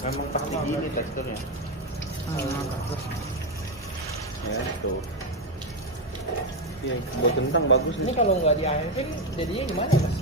Memang pasti gini teksturnya. Ya tuh. Iya, buat kentang bagus Ini nih. kalau nggak di AMV jadinya gimana mas?